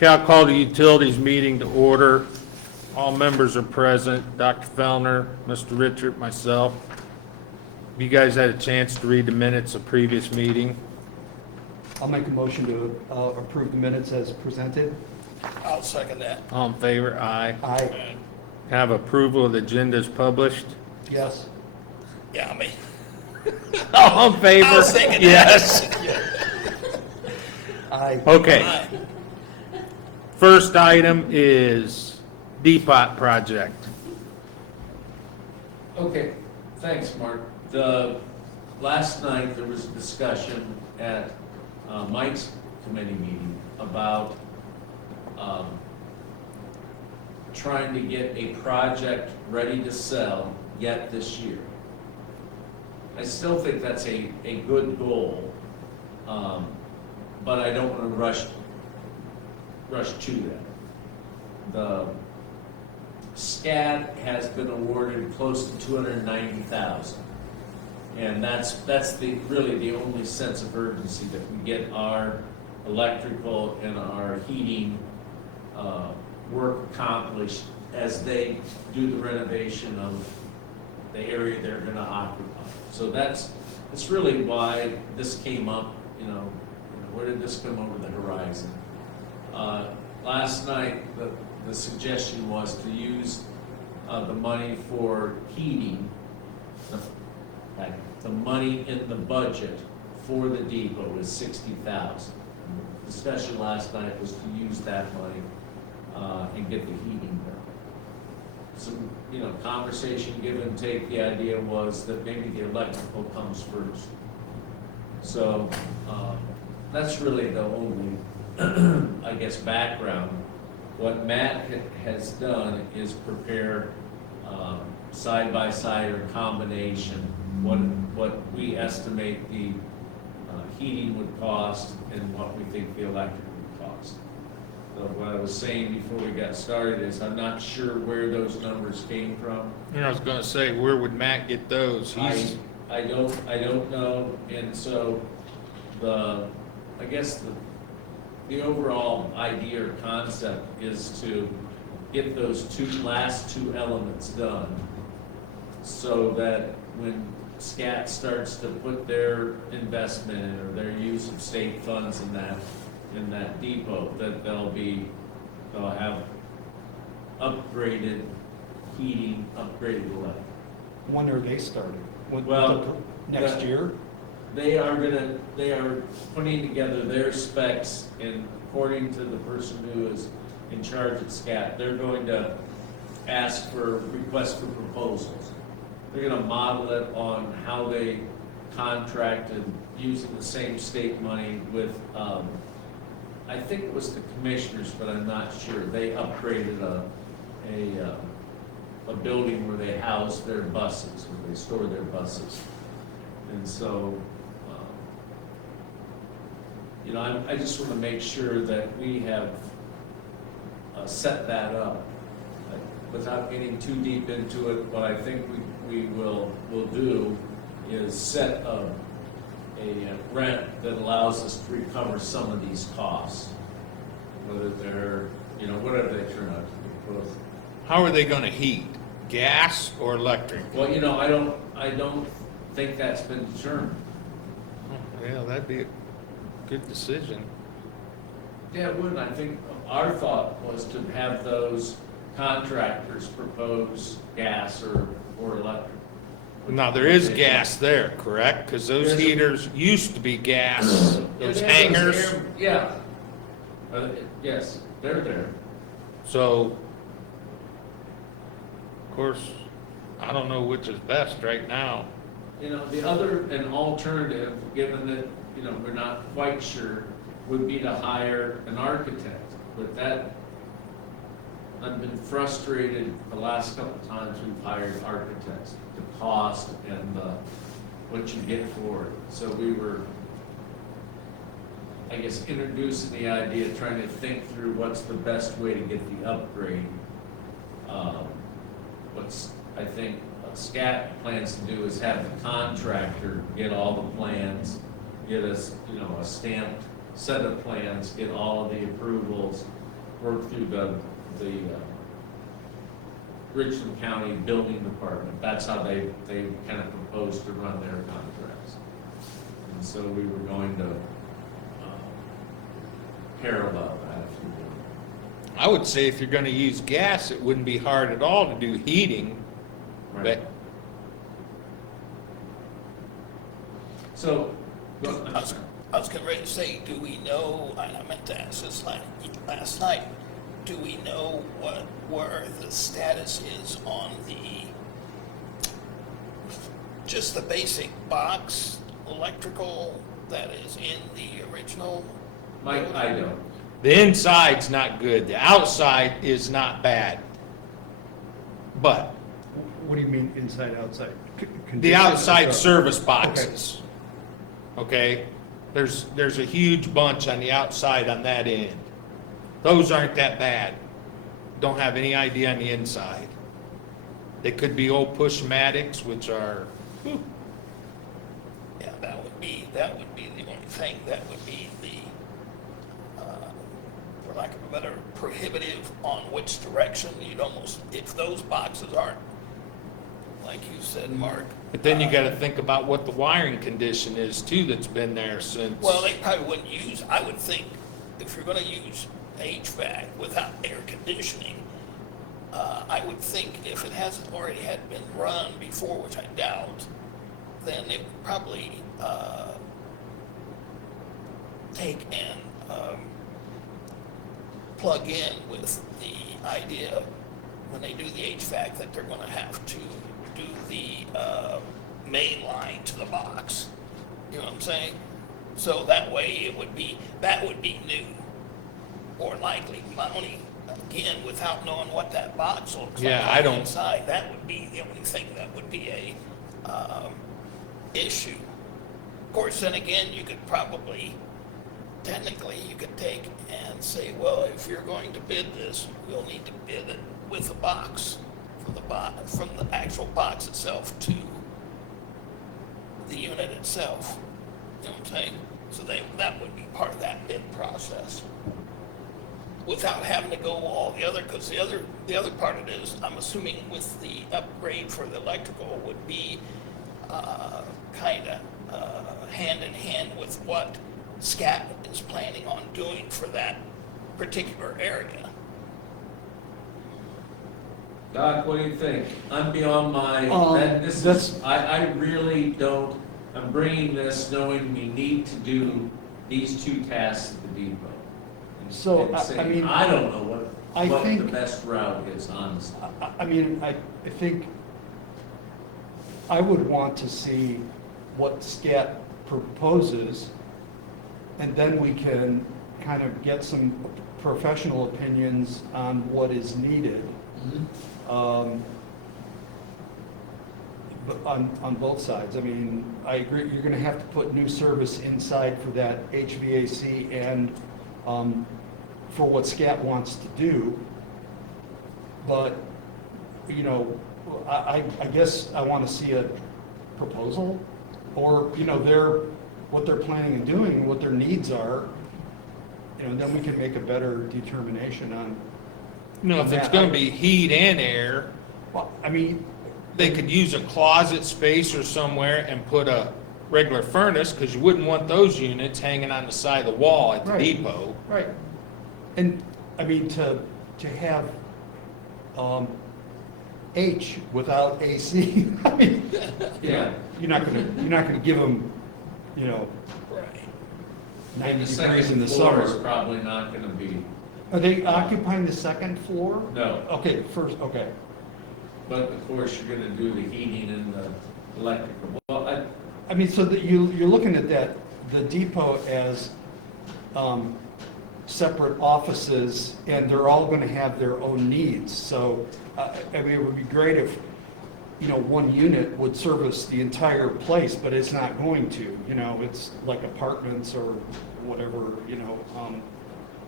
Okay, I'll call the utilities meeting to order. All members are present, Dr. Fellner, Mr. Richard, myself. You guys had a chance to read the minutes of previous meeting. I'll make a motion to approve the minutes as presented. I'll second that. All in favor? Aye. Aye. Have approval of the agendas published. Yes. Yeah, me. All in favor? I'll second that. Yes. Aye. Okay, Aye. first item is Depot project. Okay, thanks, Mark. Last night, there was a discussion at Mike's committee meeting about trying to get a project ready to sell yet this year. I still think that's a good goal, but I don't want to rush to that. The SCAD has been awarded close to $290,000. And that's really the only sense of urgency, that we get our electrical and our heating work accomplished as they do the renovation of the area they're gonna occupy. So that's really why this came up, where did this come over the horizon? Last night, the suggestion was to use the money for heating, the money in the budget for the depot is $60,000. The discussion last night was to use that money and get the heating done. Some, conversation, give and take. The idea was that maybe the electrical comes first. So that's really the only, I guess, background. What Matt has done is prepare side by side or combination what we estimate the heating would cost and what we think the electric would cost. So what I was saying before we got started is I'm not sure where those numbers came from. I was gonna say, where would Matt get those? I don't know, and so I guess the overall idea or concept is to get those last two elements done, so that when SCAT starts to put their investment in, or their use of state funds in that depot, that they'll have upgraded heating, upgraded electric. When are they starting? Well, Next year? They are putting together their specs, and according to the person who is in charge at SCAT, they're going to ask for requests for proposals. They're gonna model it on how they contracted using the same state money with, I think it was the commissioners, but I'm not sure. They upgraded a building where they house their buses, where they store their buses. And so, I just want to make sure that we have set that up. Without getting too deep into it, what I think we will do is set a rent that allows us to recover some of these costs, whether they're, whatever they turn out to be. How are they gonna heat? Gas or electric? Well, I don't think that's been determined. Yeah, that'd be a good decision. Yeah, it would. I think our thought was to have those contractors propose gas or electric. Now, there is gas there, correct? Because those There's a- heaters used to be gas, those It has hangers. Yeah. Yes, they're there. So, of course, I don't know which is best right now. The other, an alternative, given that, we're not quite sure, would be to hire an architect. But that, I've been frustrated the last couple of times we've hired architects, the cost and what you get for it. So we were, I guess, introducing the idea, trying to think through what's the best way to get the upgrade. I think SCAT plans to do is have the contractor get all the plans, get us, a stamped set of plans, get all of the approvals, work through the Richland County Building Department. That's how they kind of proposed to run their contracts. And so we were going to parallel that, if you will. I would say if you're gonna use gas, it wouldn't be hard at all to do heating, Right. but So, I was getting ready to say, do we know, and I meant to ask this last night, do we know where the status is on just the basic box electrical that is in the original? Mike, I don't. the inside's not good, the outside is not bad. But What do you mean inside, outside? the Condition? outside service boxes, okay? There's a huge bunch on the outside on that end. Those aren't that bad. Don't have any idea on the inside. They could be old Pushmatics, which are, whew, Yeah, that would be the only thing, that would be for lack of a better, prohibitive on which direction you'd almost, if those boxes aren't, like you said, Mark. but then you gotta think about what the wiring condition is too that's been there since. Well, they probably wouldn't use, I would think, if you're gonna use HVAC without air conditioning, I would think if it hasn't already had been run before, which I doubt, then it would probably, take and, plug in with the idea when they do the HVAC that they're gonna have to do the, main line to the box. You know what I'm saying? So that way that would be new, or likely, my only, again, without knowing what that box looks like Yeah, I on the don't- inside, that would be the only thing that would be a, issue. Of course, then again, you could probably, technically, you could take and say, well, if you're going to bid this, we'll need to bid it with a box, from the actual box itself to the unit itself. You know what I'm saying? So that would be part of that bid process. Without having to go all the other, because the other part of it is, I'm assuming with the upgrade for the electrical would be, kinda, hand in hand with what SCAT is planning on doing for that particular area. Doc, what do you think? I'm beyond my, I really don't, I'm bringing this knowing we need to do these two tasks at the depot. And- So, and I saying, mean, I don't know I what the think- best route is, honestly. I mean, I think I would want to see what SCAT proposes, and then we can kind of get some professional opinions on what is needed. But on both sides, I mean, I agree, you're gonna have to put new service inside for that HVAC and, for what SCAT wants to do. But, you know, I guess I wanna see a proposal, or, you know, what they're planning on doing, what their needs are, you know, then we can make a better determination on. You know, if it's gonna be heat and air, Well, I mean, they could use a closet space or somewhere and put a regular furnace, because you wouldn't want those units hanging on the side of the wall at the Right. depot. right, and, I mean, to have, H without AC, I mean, Yeah. you're not gonna give them, you know, Right. 90 The degrees in the second floor is summer. probably not gonna be, Are they occupying the second floor? no. Okay, first, okay. But of course, you're gonna do the heating and the electrical. Well, I mean, so that you're looking at that, the depot as, separate offices, and they're all gonna have their own needs. So, I mean, it would be great if, you know, one unit would service the entire place, but it's not going to, you know, it's like apartments or whatever, you know.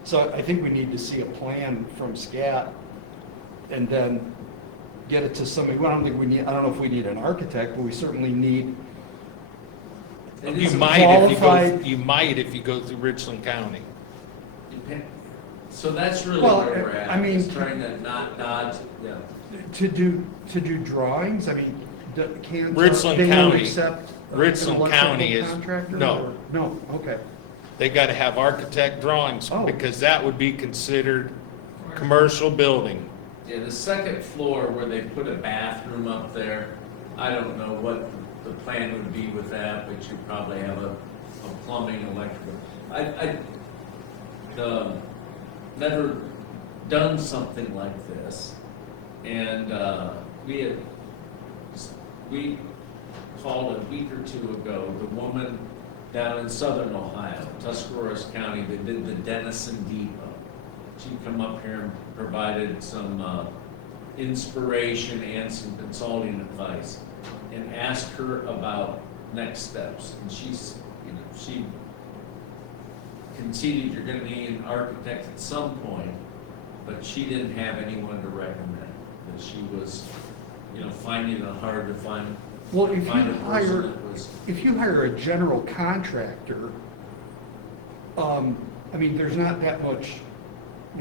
So I think we need to see a plan from SCAT and then get it to somebody. Well, I don't know if we need an architect, but we certainly need, it You is might qualified- if you go through Richland County. depend- So that's really Well, where we're at. I mean- is trying to not dodge, yeah. To do drawings, I mean, can. Richland they won't County- accept an Richland electrical County is- contractor, no. or- No, okay. They gotta have architect drawings, Oh. because that would be considered commercial building. Yeah, the second floor where they put a bathroom up there, I don't know what the plan would be with that, but you probably have a plumbing, electrical. Never done something like this, and, we called a week or two ago, the woman down in southern Ohio, Tuscarawas County, that did the Denison Depot. She come up here and provided some inspiration and some consulting advice, and asked her about next steps. And she's, she conceded you're gonna need an architect at some point, but she didn't have anyone to recommend. That she was, finding it hard to find Well, if a you person hire, that was. if you hire a general contractor, I mean, there's not that much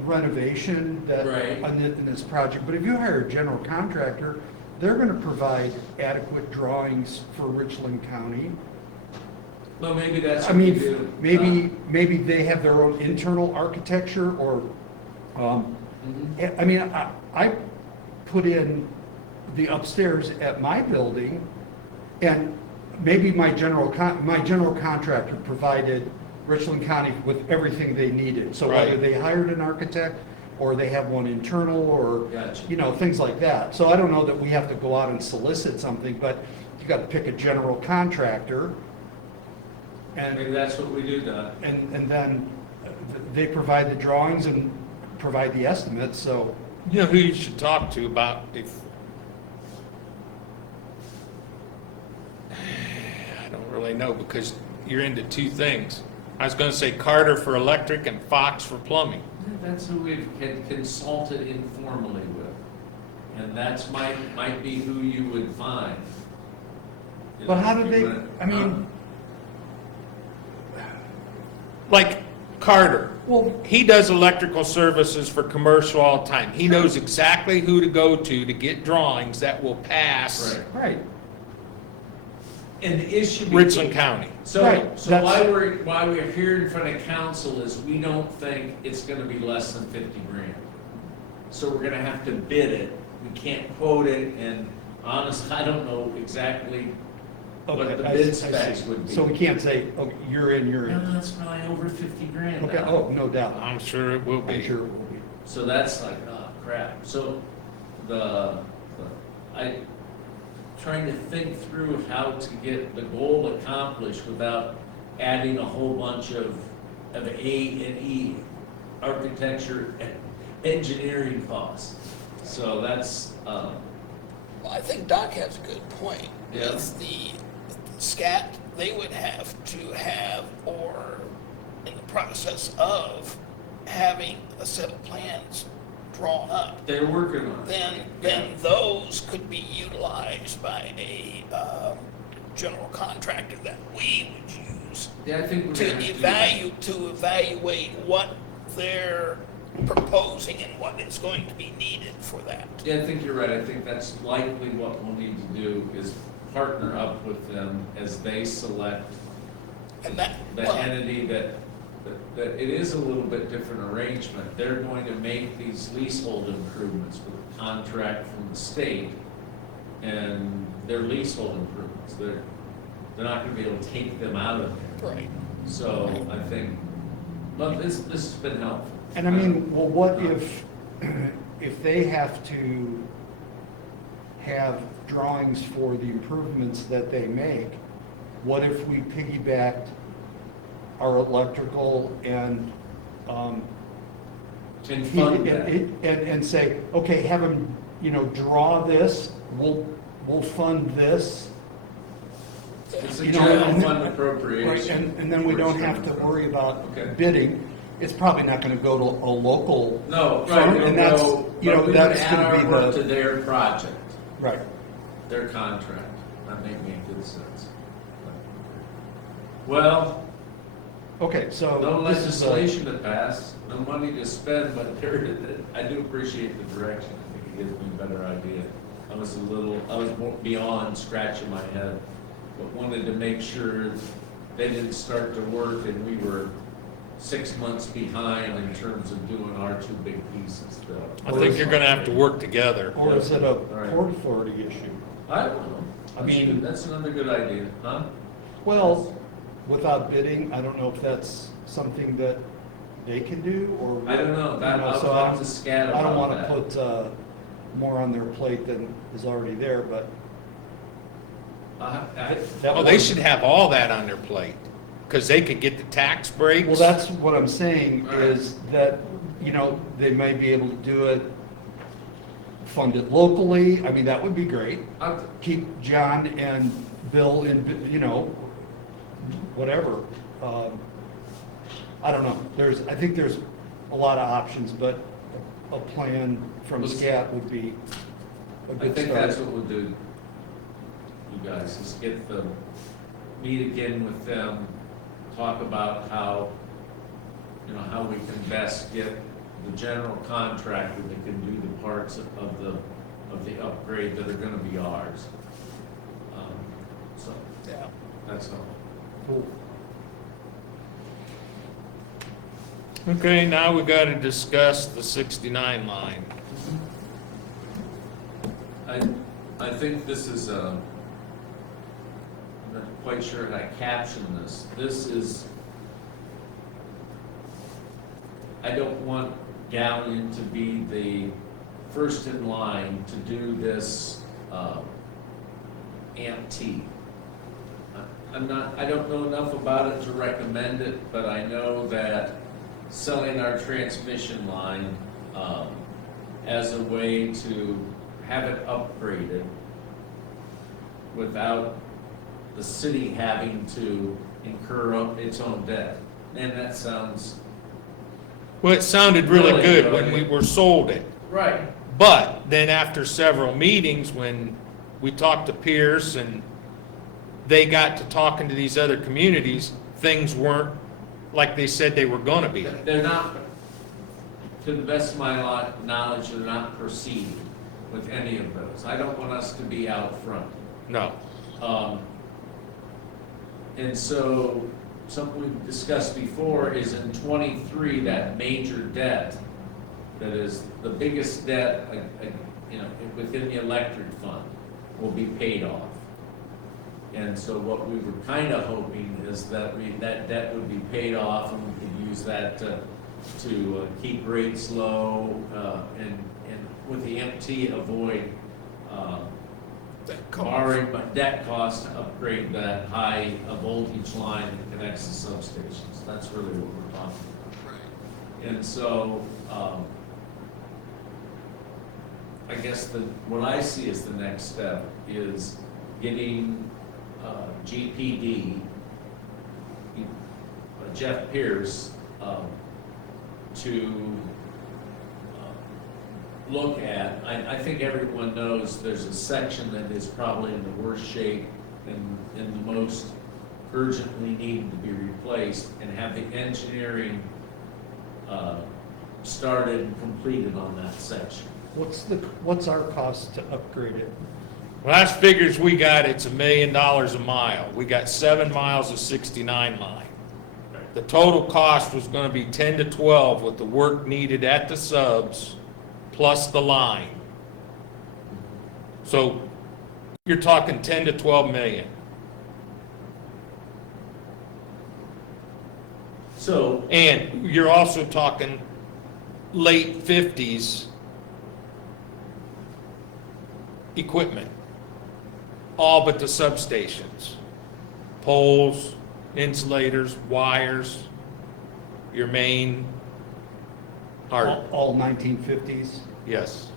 renovation that, Right. in this project, but if you hire a general contractor, they're gonna provide adequate drawings for Richland County. Well, maybe that's I what we mean, do. maybe they have their own internal architecture, or, Mhm. I mean, I put in the upstairs at my building, and maybe my general contractor provided Richland County with everything they needed. So whether Right. they hired an architect, or they have one internal, or, Gotcha. things like that. So I don't know that we have to go out and solicit something, but you gotta pick a general contractor, Maybe and, that's what we do, Don. and then they provide the drawings and provide the estimates, so. You know who you should talk to about if, I don't really know, because you're into two things. I was gonna say Carter for electric and Fox for plumbing. That's who we've had consulted informally with. And that's might be who you would find. But how if did you they, went- I mean, Like Carter, well, he does electrical services for commercial all the time. He knows exactly who to go to get drawings that will pass Right. right, And the issue. Richland County. So, Right, so that's- why we're here in front of council is we don't think it's gonna be less than 50 grand. So we're gonna have to bid it. We can't quote it, and honestly, I don't know exactly what okay, the I bid see. specs would be. So we can't say, okay, you're in, you're No, in. that's probably over 50 grand. Okay, now. oh, no doubt, I'm sure it will I'm be. sure it will be. So that's like, oh crap. So I trying to think through how to get the goal accomplished without adding a whole bunch of A&E, architecture and engineering costs. So that's, Well, I think Doc has a good point. Yeah. With the SCAT, they would have to have, or in the process of having a set of plans drawn up, they're working on it. then those could be utilized by a general contractor that we would use Yeah, I think we're to gonna have to. evaluate what they're proposing and what is going to be needed for that. Yeah, I think you're right. I think that's likely what we'll need to do is partner up with them as they select And that, the well, entity that it is a little bit different arrangement. They're going to make these leasehold improvements with a contract from the state, and they're leasehold improvements. They're not gonna be able to take them out of there. right. So I think, well, this has been helpful. And I mean, well, what if they have to have drawings for the improvements that they make? What if we piggybacked our electrical and, And fund that. and say, okay, have them, draw this, we'll fund this. It's a You know, general and- fund Right, appropriation. and then we don't have to worry about Okay. bidding. It's probably not gonna go to a local. No, firm, right, and no, that's, but we would that's add gonna our be work to the, their project, right. their contract. That make good sense. Well, Okay, so. No this is a- legislation to pass, no money to spend, but I do appreciate the direction. I think it gives me a better idea. I was more beyond scratching my head, but wanted to make sure they didn't start to work and we were 6 months behind in terms of doing our two big pieces. I think you're gonna have to work together. Or is it a Right. Port Authority issue? I don't know. I mean- That's another good idea, huh? Well, without bidding, I don't know if that's something that they can do, or. I don't know. That- you I'll so talk I don't- to Scat I don't about wanna that. put, more on their plate than is already there, but. that Oh, they was- should have all that on their plate, because they could get the tax breaks. Well, that's what I'm saying, Right. is that, they may be able to do it, fund it locally, I mean, that would be great. Keep John and Bill in, whatever. I don't know, I think there's a lot of options, but a plan from Let's- SCAT would be a I good think that's start. what we'll do, you guys, is meet again with them, talk about how we can best get the general contractor that can do the parts of the upgrade that are gonna be ours. So, Yeah. that's all. Cool. Okay, now we gotta discuss the 69 line. I think this is, I'm not quite sure how to caption this. This is, I don't want Galleon to be the first in line to do this, AMT. I don't know enough about it to recommend it, but I know that selling our transmission line, as a way to have it upgraded without the city having to incur up its own debt. And that sounds. Well, it sounded really Really good good. when we were sold it. Right. But then after several meetings, when we talked to Pierce and they got to talking to these other communities, things weren't like they said they were gonna be. They're not, to the best of my knowledge, they're not proceeding with any of those. I don't want us to be out front. No. And so, something we've discussed before is in '23, that major debt, that is the biggest debt, within the electric fund, will be paid off. And so what we were kind of hoping is that that debt would be paid off, and we could use that to keep rates low, and with the MT avoid borrowing debt costs to upgrade that high voltage line that connects the substations. That's really what we're talking about. Right. And so, I guess what I see as the next step is getting GPD, Jeff Pierce, to look at. I think everyone knows there's a section that is probably in the worst shape and the most urgently needing to be replaced, and have the engineering started and completed on that section. What's our cost to upgrade it? Last figures we got, it's $1 million a mile. We got 7 miles of 69 line. The total cost was gonna be 10 to 12 with the work needed at the subs plus the line. So you're talking 10 to 12 million. So, And you're also talking late 50s equipment, all but the substations. Poles, insulators, wires, your main, or, All 1950s? yes.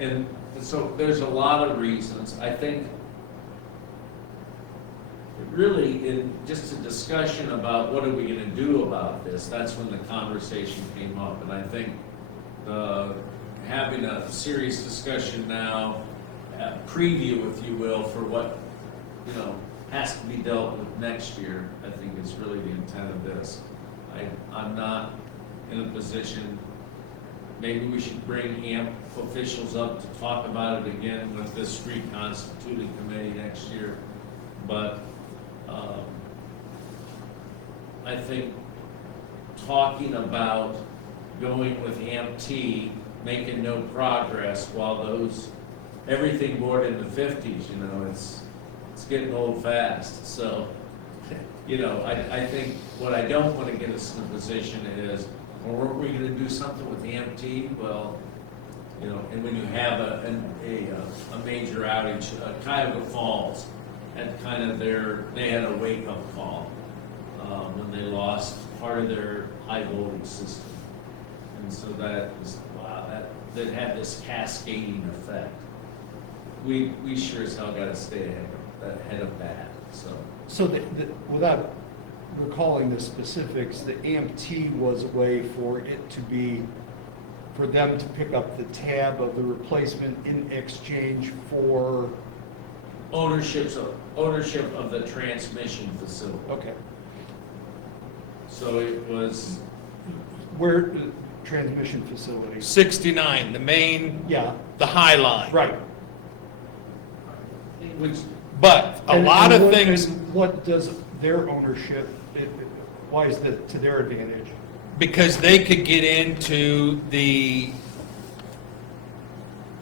and so there's a lot of reasons. I think really in just a discussion about what are we gonna do about this, that's when the conversation came up. And I think having a serious discussion now, a preview, if you will, for what, has to be dealt with next year, I think is really the intent of this. I'm not in a position, maybe we should bring AMP officials up to talk about it again with this reconstituted committee next year. But I think talking about going with AMP-T, making no progress while everything more in the 50s, it's getting old fast. So, I think what I don't want to get us in a position is, well, weren't we going to do something with AMP-T? Well, and when you have a major outage, Cuyahoga Falls had they had a wake-up call when they lost part of their high voltage system. And so that had this cascading effect. We sure as hell got to stay ahead of that. So without recalling the specifics, the AMT was a way for them to pick up the tab of the replacement in exchange for, ownership of the transmission facility. okay, So it was, where, transmission facilities, 69, the main, yeah, the High Line. right. which, But a And- lot and of what- things, and what does their ownership, why is that to their advantage? because they could get into the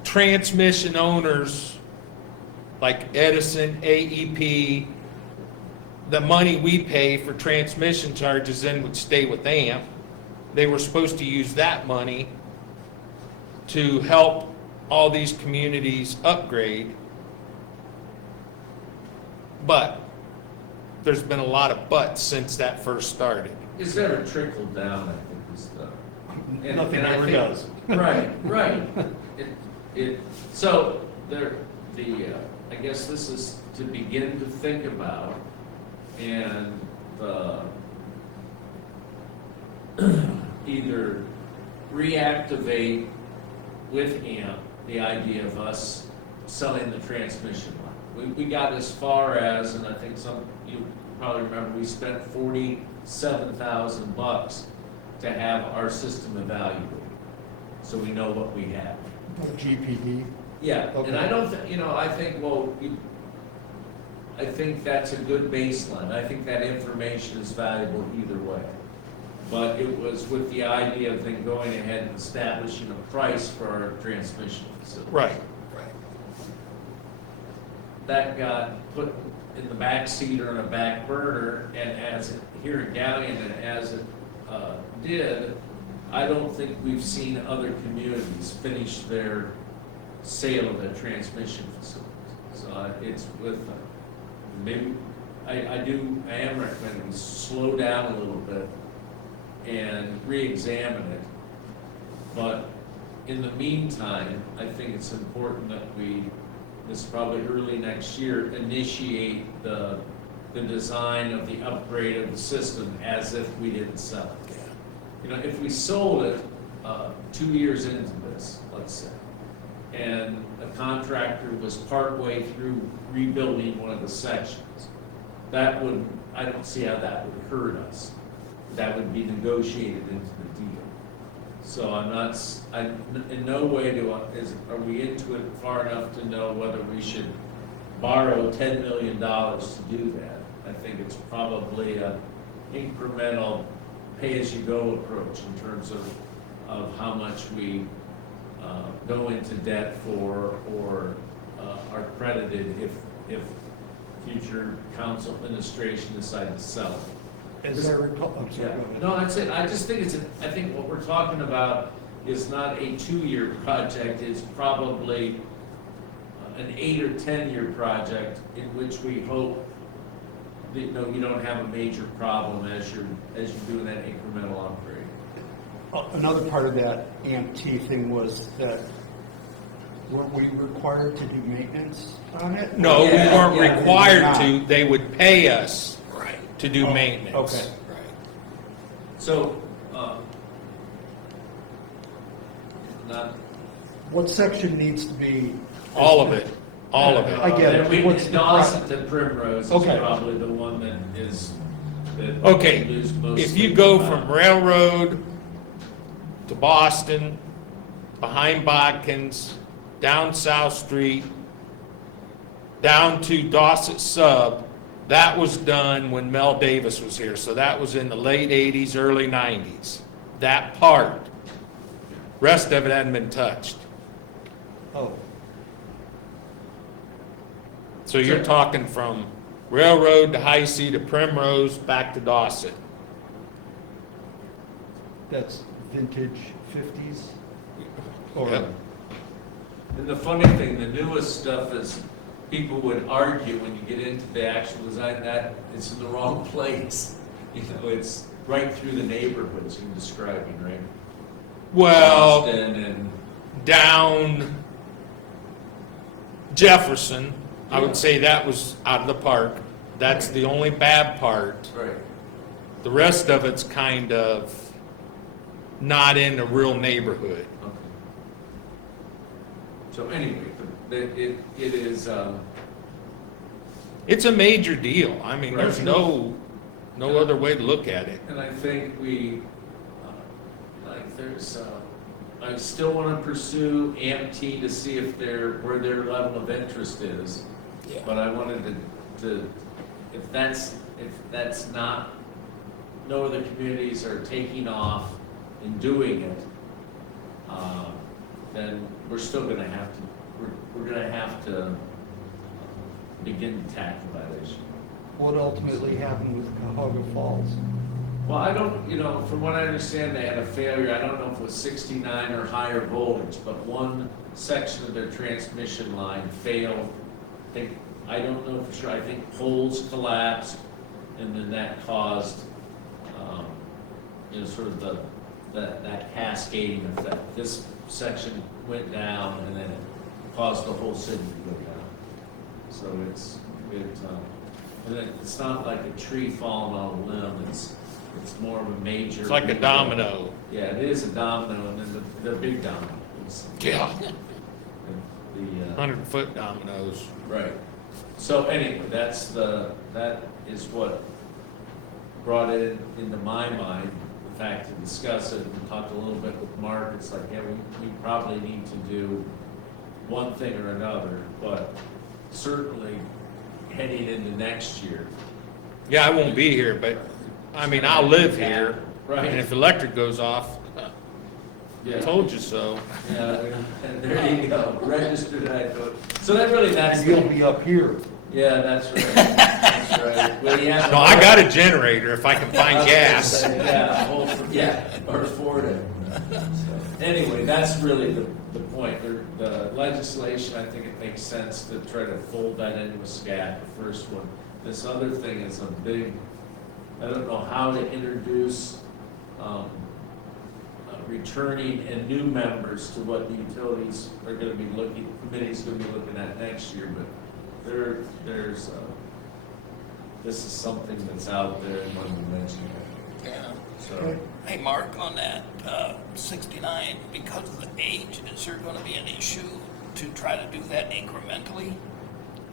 transmission owners like Edison, AEP, the money we pay for transmission charges then would stay with AMP. They were supposed to use that money to help all these communities upgrade. But there's been a lot of buts since that first started. it's never trickled down, I think, is the. Nothing I ever think- does. Right. So I guess this is to begin to think about, and either reactivate with AMP the idea of us selling the transmission line. We got as far as, and I think you probably remember, we spent $47,000 to have our system evaluated, so we know what we have. GPD, Yeah, Okay. and I don't, I think, I think that's a good baseline. I think that information is valuable either way. But it was with the idea of then going ahead and establishing a price for our transmission facility. Right. That got put in the back seat or in a back burner, and here in Galion, and as it did, I don't think we've seen other communities finish their sale of their transmission facilities. So it's with, maybe, I am recommending we slow down a little bit and re-examine it. But in the meantime, I think it's important that this is probably early next year, initiate the design of the upgrade of the system as if we didn't sell it. If we sold it 2 years into this, let's say, and a contractor was partway through rebuilding one of the sections, I don't see how that would hurt us. That would be negotiated into the deal. So in no way are we into it far enough to know whether we should borrow $10 million to do that. I think it's probably an incremental pay-as-you-go approach in terms of how much we go into debt for or are credited if future council administration decide to sell it. as I recall, I'm sorry, Yeah, go ahead. no, that's it. I just think I think what we're talking about is not a 2-year project. It's probably an 8 or 10-year project in which we hope that, you don't have a major problem as you're doing that incremental upgrade. Another part of that AMT thing was that, weren't we required to do maintenance on it? No, we Yeah, weren't yeah. required to. They would pay us Right, to do Oh, maintenance. okay. right. So, not, What section needs to be? All of it. all of it. I get it. We What's can the Dawson to Primrose is Okay. probably the one that is, that Okay, we lose most if you sleep go about. from Railroad to Boston, behind Bodkins, down South Street, down to Dawson Sub, that was done when Mel Davis was here, so that was in the late 80s, early 90s. That part. Rest of it hadn't been touched. Oh, So you're talking from Railroad to High C to Primrose, back to Dawson. that's vintage 50s? Or, Yep. And the funny thing, the newest stuff is, people would argue when you get into the actual design that it's in the wrong place. You know, it's right through the neighborhoods you're describing, right? Well, Boston and, down Jefferson, I would say that was out of the park. That's the only bad part. right. The rest of it's kind of not in a real neighborhood. Okay. So anyway, it is, It's a major deal. I mean, there's Right. no other way to look at it. and I think we, like, there's, I still want to pursue AMT to see if where their level of interest is. Yeah. But I wanted to, if that's not, no other communities are taking off and doing it, then we're still gonna have to, we're gonna have to begin to tackle that issue. what ultimately happened with Cuyahoga Falls? Well, I don't, you know, from what I understand, they had a failure, I don't know if it was 69 or higher voltage, but one section of their transmission line failed. I don't know for sure, I think poles collapsed, and then that caused, you know, sort of that cascading effect. This section went down, and then it caused the whole city to go down. So and then it's not like a tree falling on a limb, it's more of a major. It's like a domino. Yeah, it is a domino, and then the big domino. is Yeah. The, 100-foot dominoes. right. So anyway, that is what brought it into my mind, the fact to discuss it, and talked a little bit with Mark, it's like, yeah, we probably need to do one thing or another, but certainly heading into next year. Yeah, I won't be here, but, I mean, I'll live here. Right. And if electric goes off, I Yeah. told you so. Yeah, and there you go, registered, I thought. So that really, that's, And you'll be up here. yeah, that's right, that's right. Well, yeah. No, I got a generator if I can I find was gas. gonna say, yeah, or afford it. So, anyway, that's really the point. The legislation, I think it makes sense to try to fold that into a SCAT, the first one. This other thing is a big, I don't know how to introduce, returning and new members to what the utilities are gonna be committee's gonna be looking at next year, but there's, this is something that's out there and when we mention it, Yeah. so. Hey, Mark, on that 69, because of the age, is there going to be an issue to try to do that incrementally?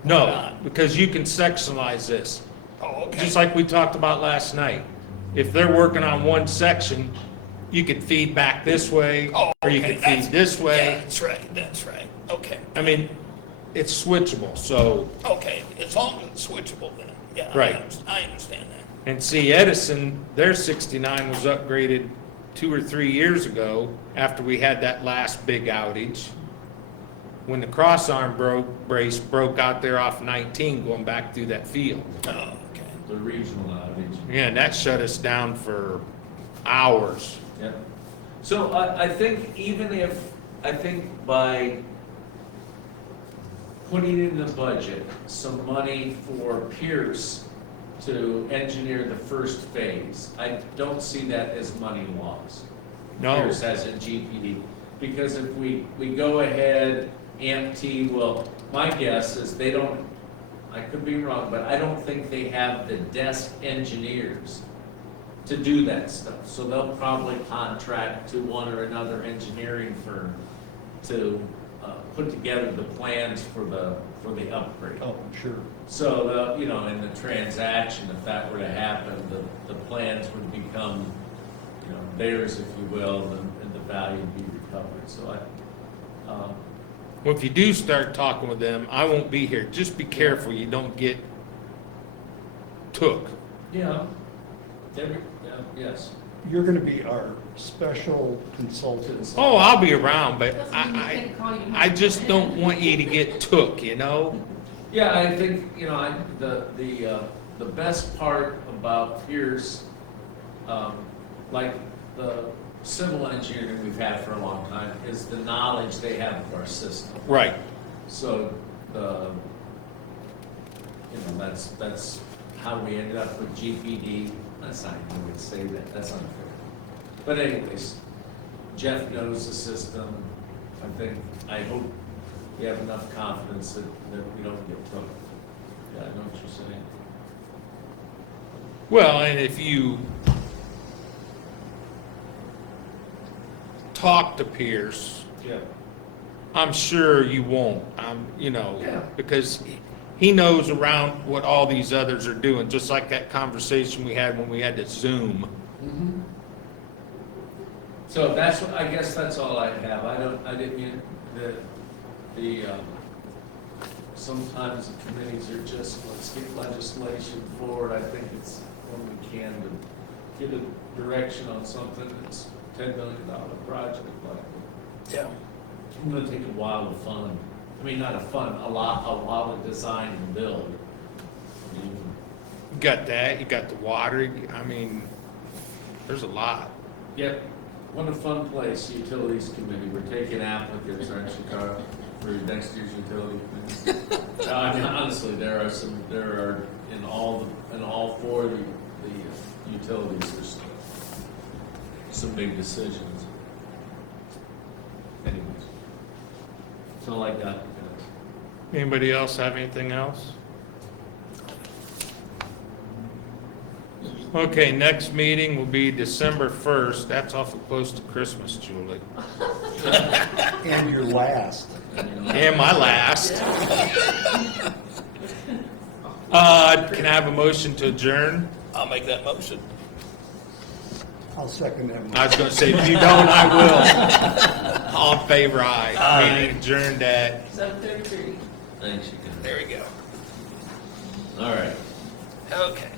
No, because you can sectionalize this. Oh, okay. Just like we talked about last night. If they're working on one section, you could feed back this way, Oh, or you okay, could that's- feed this Yeah, way. that's right. Okay. I mean, it's switchable, so, Okay, as long as it's switchable then. Yeah, Right. I understand that. and see, Edison, their 69 was upgraded 2 or 3 years ago after we had that last big outage. When the crossarm brace broke out there off 19 going back through that field. Oh, okay. The regional outage. Yeah, and that shut us down for hours. Yep. So I think I think by putting in the budget some money for Pierce to engineer the first phase, I don't see that as money lost. No. Pierce as a GPD, because if we go ahead, AMT will, my guess is they don't, I could be wrong, but I don't think they have the desk engineers to do that stuff. So they'll probably contract to one or another engineering firm to put together the plans for the upgrade. Oh, sure. So, in the transaction, if that were to happen, the plans would become, theirs, if you will, and the value would be recovered. So Well, if you do start talking with them, I won't be here. Just be careful you don't get took. yeah, yes. You're gonna be our special consultant. Oh, I'll be around, but Doesn't mean you I can't call you I just don't want you to get took, you know? Yeah, I think, the best part about Pierce, like the civil engineering we've had for a long time, is the knowledge they have of our system. Right. So that's how we ended up with GPD. That's not even way to say that. That's unfair. But anyways, Jeff knows the system. I hope we have enough confidence that we don't get took. Yeah, I know what you're saying. Well, and if you talk to Pierce, Yeah. I'm sure you won't. Yeah. Because he knows around what all these others are doing, just like that conversation we had when we had to Zoom. So I guess that's all I have. I didn't, sometimes the committees are just, let's get legislation forward. I think it's when we can to get a direction on something that's $10 million project. Like, Yeah. it's gonna take a while to fund. I mean, not a while to design and build. I mean, You got that, you got the water, there's a lot. Yep, what a fun place, Utilities Committee. We're taking applicants, aren't you, Carl, for next year's Utility Committee? I mean, honestly, there are in all four of the utilities, there's some big decisions. Anyways, that's all I got. Anybody else have anything else? Okay, next meeting will be December 1st. That's awful close to Christmas, Julie. And your last. And my last. Can I have a motion to adjourn? I'll make that motion. I'll second that. I was gonna say, if you don't, I will. All in favor, aye. Meeting adjourned at 7:33. Thanks, you guys. There we go. All right. Okay.